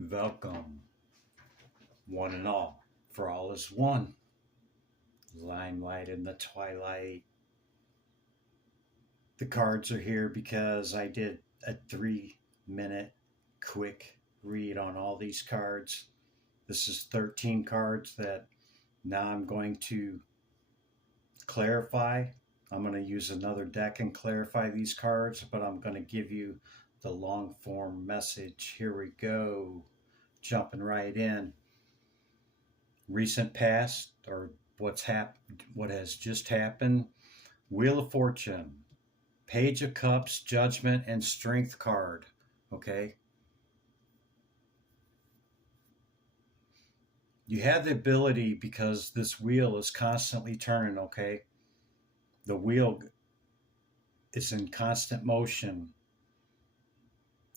Welcome, one and all, for all is one. Limelight in the twilight. The cards are here because I did a 3 minute quick read on all these cards. This is 13 cards that now I'm going to clarify. I'm going to use another deck and clarify these cards, but I'm going to give you the long form message. Here we go. Jumping right in. Recent past, or what has just happened. Wheel of Fortune, Page of Cups, Judgment, and Strength card. Okay. You have the ability, because this wheel is constantly turning. Okay. The wheel is in constant motion.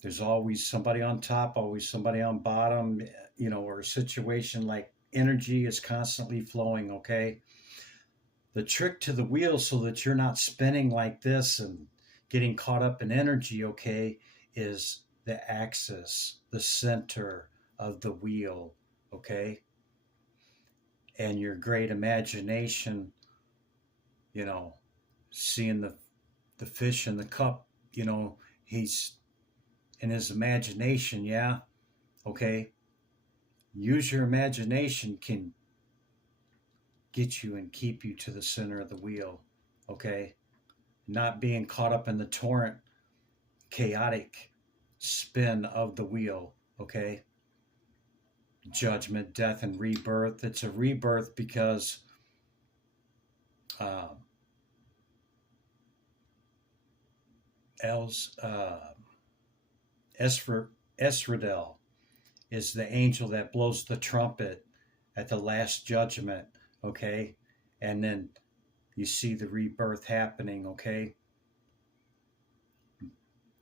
There's always somebody on top, always somebody on bottom, or a situation like energy is constantly flowing. Okay. The trick to the wheel, so that you're not spinning like this and getting caught up in energy, okay, is the axis, the center of the wheel, okay? And your great imagination, seeing the fish in the cup, he's in his imagination, yeah, okay? Use your imagination can get you and keep you to the center of the wheel, okay? Not being caught up in the torrent, chaotic spin of the wheel, okay? Judgment, death, and rebirth. It's a rebirth because uh, Els, Esradel is the angel that blows the trumpet at the last judgment, okay? And then you see the rebirth happening, okay?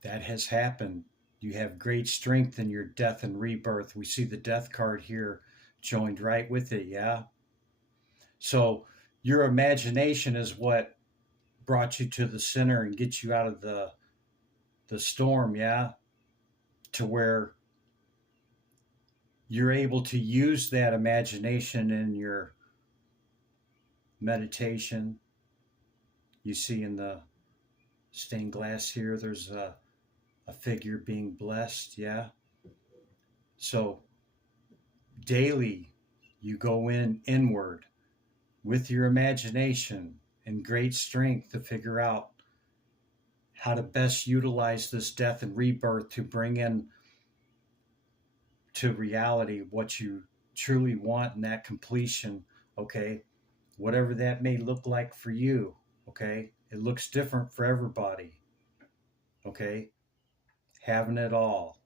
That has happened. You have great strength in your death and rebirth. We see the death card here joined right with it, yeah? So your imagination is what brought you to the center and gets you out of the storm, yeah? To where you're able to use that imagination in your meditation. You see in the stained glass here, there's a figure being blessed, yeah? So daily you go inward with your imagination and great strength to figure out how to best utilize this death and rebirth to bring in to reality what you truly want in that completion, okay? Whatever that may look like for you, okay? It looks different for everybody, okay? Having it all,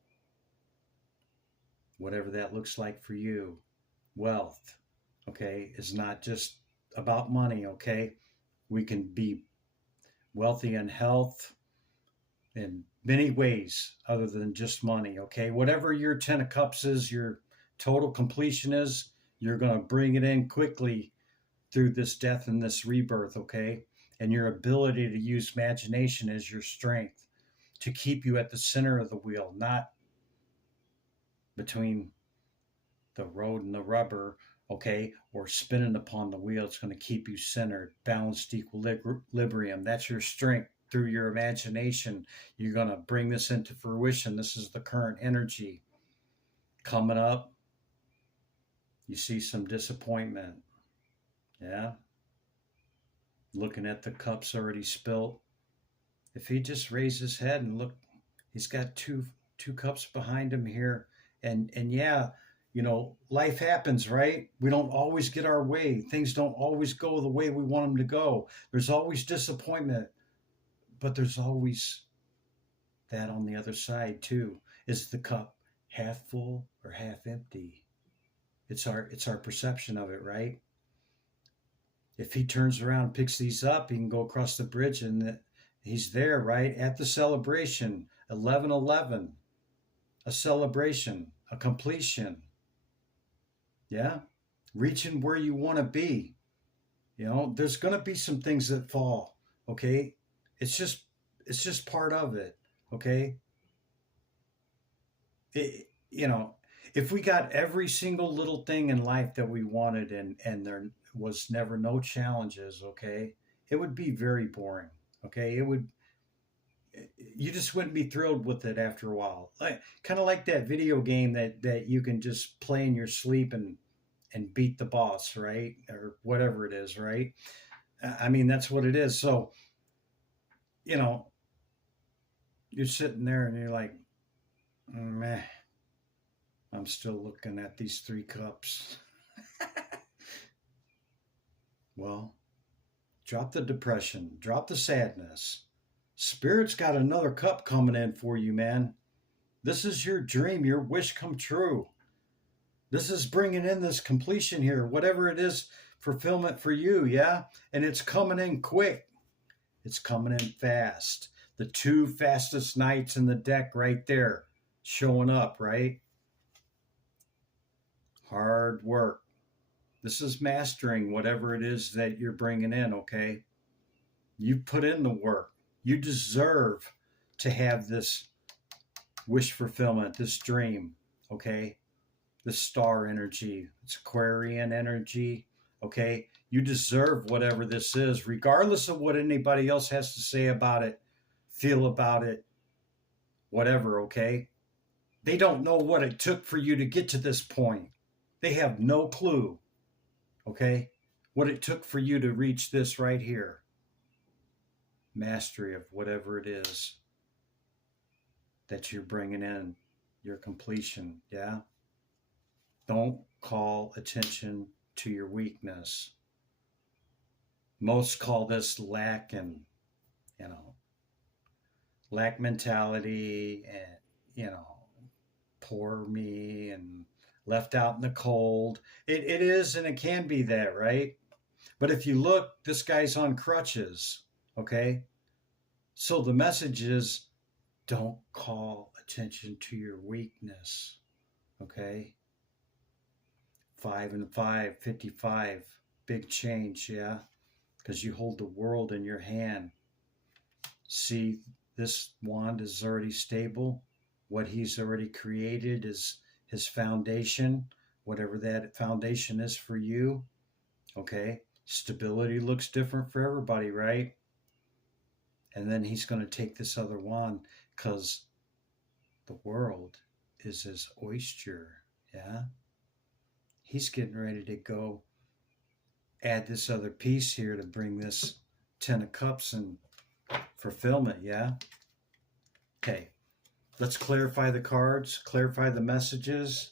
whatever that looks like for you. Wealth, okay, is not just about money, okay? We can be wealthy in health in many ways other than just money, okay? Whatever your 10 of cups is, your total completion is, you're going to bring it in quickly through this death and this rebirth, okay? And your ability to use imagination as your strength to keep you at the center of the wheel, not between the road and the rubber, okay, or spinning upon the wheel. It's going to keep you centered, balanced equilibrium. That's your strength. Through your imagination, you're going to bring this into fruition. This is the current energy coming up. You see some disappointment, yeah, looking at the cups already spilt. If he just raised his head and look, he's got two cups behind him here, and yeah, life happens, right? We don't always get our way. Things don't always go the way we want them to go. There's always disappointment, but there's always that on the other side too. Is the cup half full or half empty? It's our perception of it, right? If he turns around and picks these up, he can go across the bridge and he's there, right? At the celebration, 11:11, a celebration, a completion. Yeah? Reaching where you want to be. There's going to be some things that fall, okay? It's just part of it, okay? It, you know, If we got every single little thing in life that we wanted and there was never no challenges, okay, it would be very boring. Okay, it would, you just wouldn't be thrilled with it after a while. Like kind of like that video game that you can just play in your sleep and beat the boss, right? Or whatever it is, right? I mean, that's what it is. So, you know, you're sitting there and you're like, meh, I'm still looking at these 3 cups. Well, drop the depression, drop the sadness. Spirit's got another cup coming in for you, man. This is your dream, your wish come true. This is bringing in this completion here, whatever it is, fulfillment for you, yeah? And it's coming in quick. It's coming in fast. The 2 fastest knights in the deck right there showing up, right? Hard work. This is mastering whatever it is that you're bringing in, okay? You put in the work. You deserve to have this wish fulfillment, this dream, okay? This star energy, it's Aquarian energy, okay? You deserve whatever this is, regardless of what anybody else has to say about it, feel about it, whatever, okay? They don't know what it took for you to get to this point. They have no clue, okay? What it took for you to reach this right here. Mastery of whatever it is that you're bringing in, your completion, yeah? Don't call attention to your weakness. Most call this lack and, lack mentality and, poor me and left out in the cold. It is and it can be that, right? But if you look, this guy's on crutches, okay? So the message is don't call attention to your weakness, okay? 5 and 5, 55, big change, yeah? Because you hold the world in your hand. See, this wand is already stable. What he's already created is his foundation, whatever that foundation is for you, okay? Stability looks different for everybody, right? And then he's going to take this other wand because the world is his oyster, yeah? He's getting ready to go add this other piece here to bring this 10 of cups and fulfillment, yeah? Okay, let's clarify the cards, clarify the messages.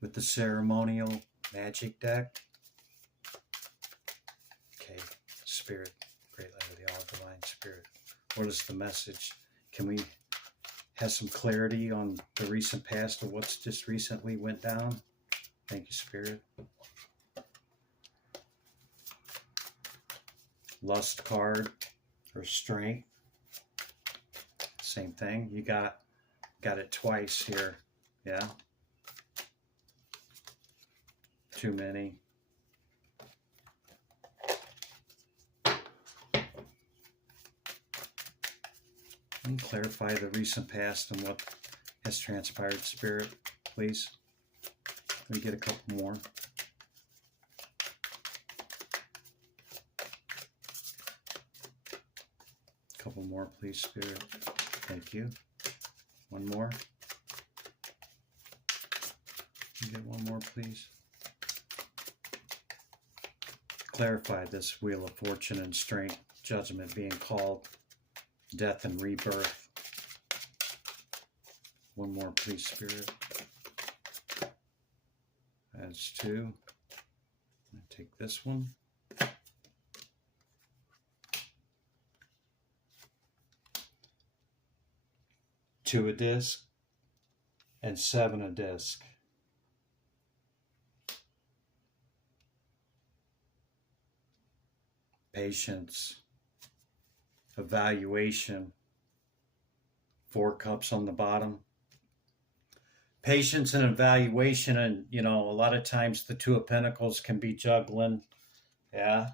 With the ceremonial magic deck. Okay, Spirit, Great Light of the All Divine Spirit. What is the message? Can we have some clarity on the recent past of what's just recently went down? Thank you, Spirit. Lust card or strength. Same thing. You got it twice here. Yeah. Too many. And clarify the recent past and what has transpired, Spirit, please. Let me get a couple more. Couple more, please, Spirit. Thank you. One more. Can you get one more, please? Clarify this Wheel of Fortune and Strength, Judgment being called, Death and Rebirth. One more, please, Spirit. That's 2. I'll take this one. 2 a disc and 7 a disc. Patience, evaluation, 4 cups on the bottom. Patience and evaluation, and a lot of times the 2 of Pentacles can be juggling, yeah.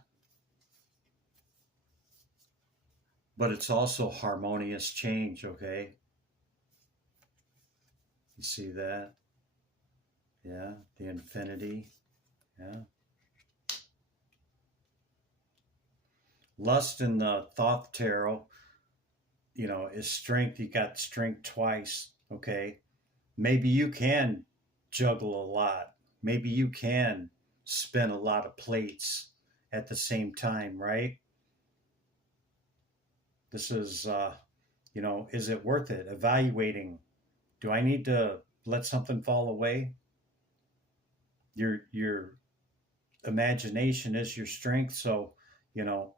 but it's also harmonious change, okay? You see that? Yeah, the infinity. Yeah. Lust in the Thoth Tarot, is strength. You got strength twice, okay? Maybe you can juggle a lot. Maybe you can spin a lot of plates at the same time, right? This is, is it worth it? Evaluating. Do I need to let something fall away? Your imagination is your strength. So, you know,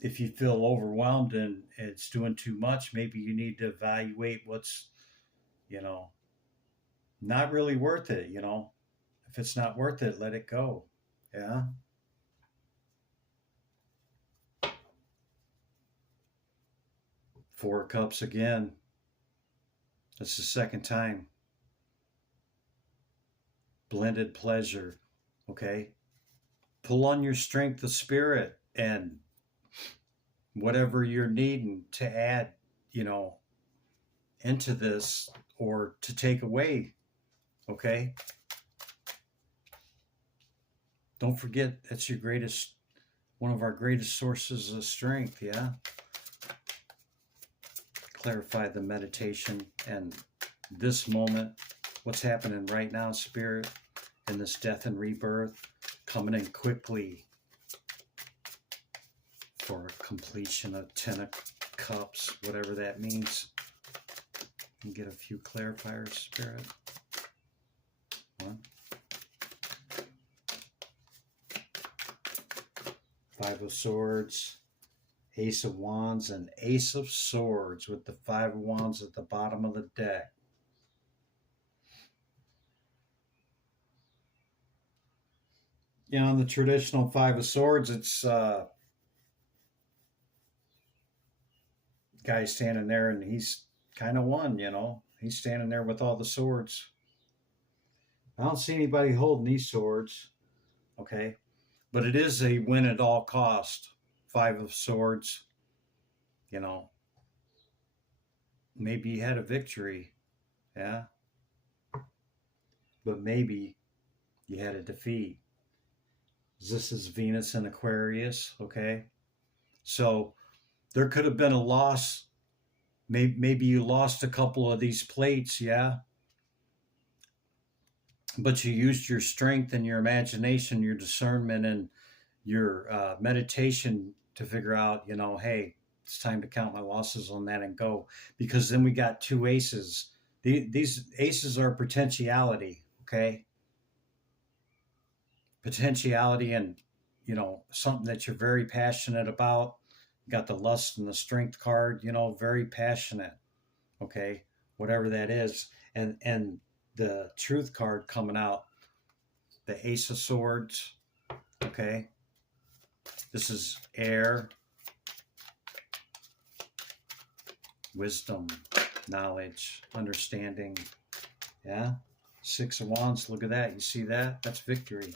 if you feel overwhelmed and it's doing too much, maybe you need to evaluate what's, you know, not really worth it. If it's not worth it, let it go. Yeah. 4 cups again. That's the second time. Blended pleasure. Okay. Pull on your strength of spirit and whatever you're needing to add, you know, into this or to take away. Okay. Don't forget that's one of our greatest sources of strength. Yeah. Clarify the meditation and this moment, what's happening right now, Spirit, in this death and rebirth, coming in quickly for completion of 10 of Cups, whatever that means. And get a few clarifiers, Spirit. 1. 5 of Swords, Ace of Wands, and Ace of Swords with the 5 of Wands at the bottom of the deck. In the traditional 5 of Swords, it's guy standing there and he's kind of won, He's standing there with all the swords. I don't see anybody holding these swords, okay? But it is a win at all cost. 5 of Swords, maybe you had a victory, yeah? But maybe you had a defeat. This is Venus in Aquarius, okay? So there could have been a loss. Maybe you lost a couple of these plates, yeah? But you used your strength and your imagination, your discernment, and your meditation to figure out, hey, it's time to count my losses on that and go. Because then we got 2 aces. These aces are potentiality, okay? Potentiality and, something that you're very passionate about. You got the lust and the strength card, very passionate, okay? Whatever that is. And the truth card coming out, the Ace of Swords, okay? This is air, wisdom, knowledge, understanding. Yeah? 6 of Wands, look at that. You see that? That's victory.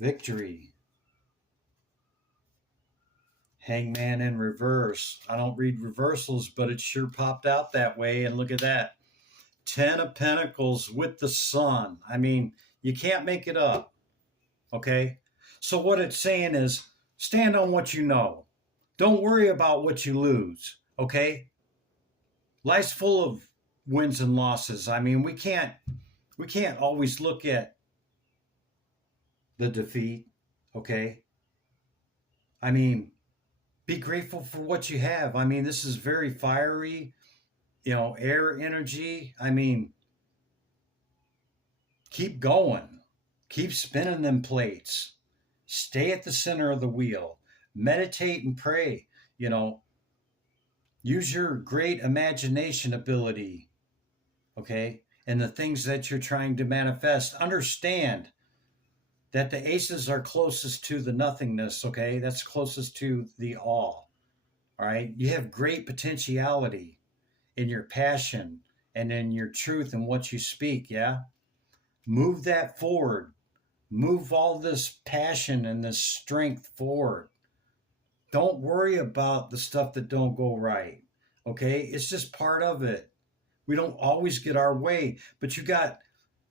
Victory. Hangman in reverse. I don't read reversals, but it sure popped out that way. And look at that. 10 of Pentacles with the Sun. I mean, you can't make it up. Okay? So what it's saying is, stand on what you know. Don't worry about what you lose. Okay? Life's full of wins and losses. I mean, we can't always look at the defeat. Okay? I mean, be grateful for what you have. I mean, this is very fiery, air energy. I mean, keep going. Keep spinning them plates. Stay at the center of the wheel. Meditate and pray. Use your great imagination ability, okay? And the things that you're trying to manifest. Understand that the aces are closest to the nothingness, okay? That's closest to the all right? You have great potentiality in your passion and in your truth and what you speak, yeah? Move that forward. Move all this passion and this strength forward. Don't worry about the stuff that don't go right. Okay? It's just part of it. We don't always get our way, but you got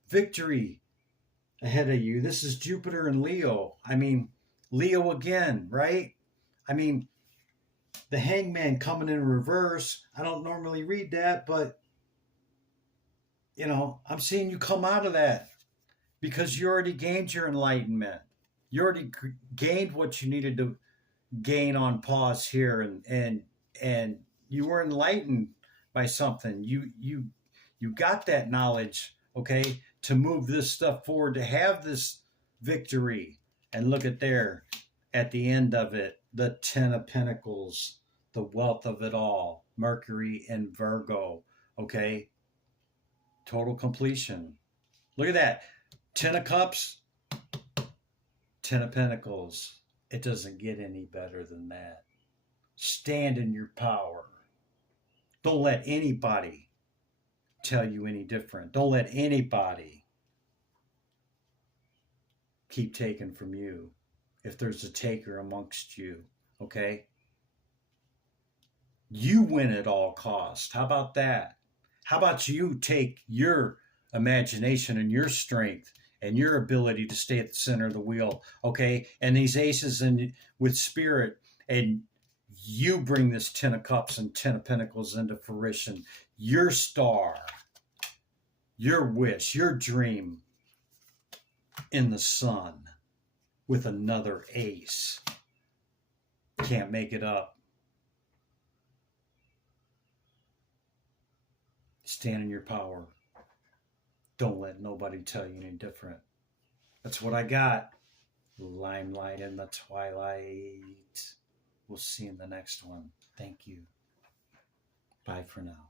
victory ahead of you. This is Jupiter and Leo. I mean, Leo again, right? I mean, the Hangman coming in reverse. I don't normally read that, but I'm seeing you come out of that because you already gained your enlightenment. You already gained what you needed to gain on pause here, and you were enlightened by something. You got that knowledge, okay, to move this stuff forward, to have this victory. And look at there at the end of it, the 10 of Pentacles, the wealth of it all, Mercury and Virgo, okay? Total completion. Look at that. 10 of Cups, 10 of Pentacles. It doesn't get any better than that. Stand in your power. Don't let anybody tell you any different. Don't let anybody keep taking from you if there's a taker amongst you, okay? You win at all costs. How about that? How about you take your imagination and your strength and your ability to stay at the center of the wheel, okay? And these aces and with spirit, and you bring this 10 of Cups and 10 of Pentacles into fruition. Your star, your wish, your dream in the sun with another ace. Can't make it up. Stand in your power. Don't let nobody tell you any different. That's what I got. Limelight in the twilight. We'll see you in the next one. Thank you. Bye for now.